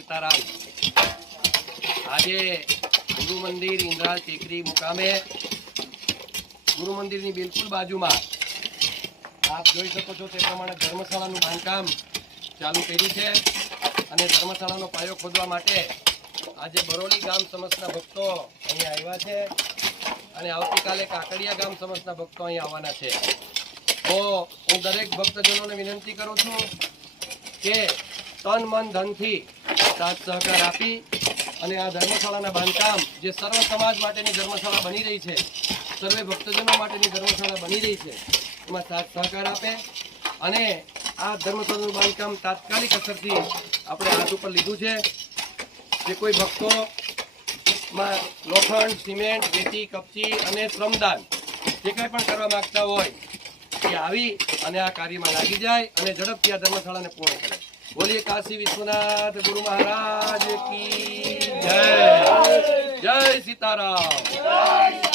સીતારામ। આજે ગુરु મંदिर इंद्राल टेकरी मुकामे गुरु मंदिर ની બિલકુલ બાજુમાં આપ જોઈ શકો છો તે પ્રમાણે ધર્મશાળાનું બાંધકામ ચાલુ કર્યું છે અને ધર્મશાળાનો પાયો ખોદવા માટે આજે બરોલી ગામ સમાજના ભક્તો અહીંયા આવ્યા છે અને આવતીકાલે કાકડિયા ગામ સમાજના ભક્તો અહીંયા આવવાના છે। તો હું દરેક ભક્તજનોને વિનંતી કરું છું કે તન મન ધનથી સાથ સહકાર આપી અને આ ધર્મશાળાના બાંધકામ જે સર્વ સમાજ માટેની ધર્મશાળા બની રહી છે, સર્વે ભક્તજનો માટેની ધર્મશાળા બની રહી છે, એમાં સાથ સહકાર આપે અને આ ધર્મશાળાનું બાંધકામ તાત્કાલિક અસરથી આપણે હાથ ઉપર લીધું છે। જે કોઈ ભક્તોમાં લોખંડ, સિમેન્ટ, રેતી, કપચી અને શ્રમદાન જે કંઈ પણ કરવા માંગતા હોય એ આવી અને આ કાર્યમાં લાગી જાય અને ઝડપથી આ ધર્મશાળાને પૂર્ણ કરે। બોલીએ કાશી વિશ્વનાથ ગુરુ મહારાજ की जय। जय सीताराम।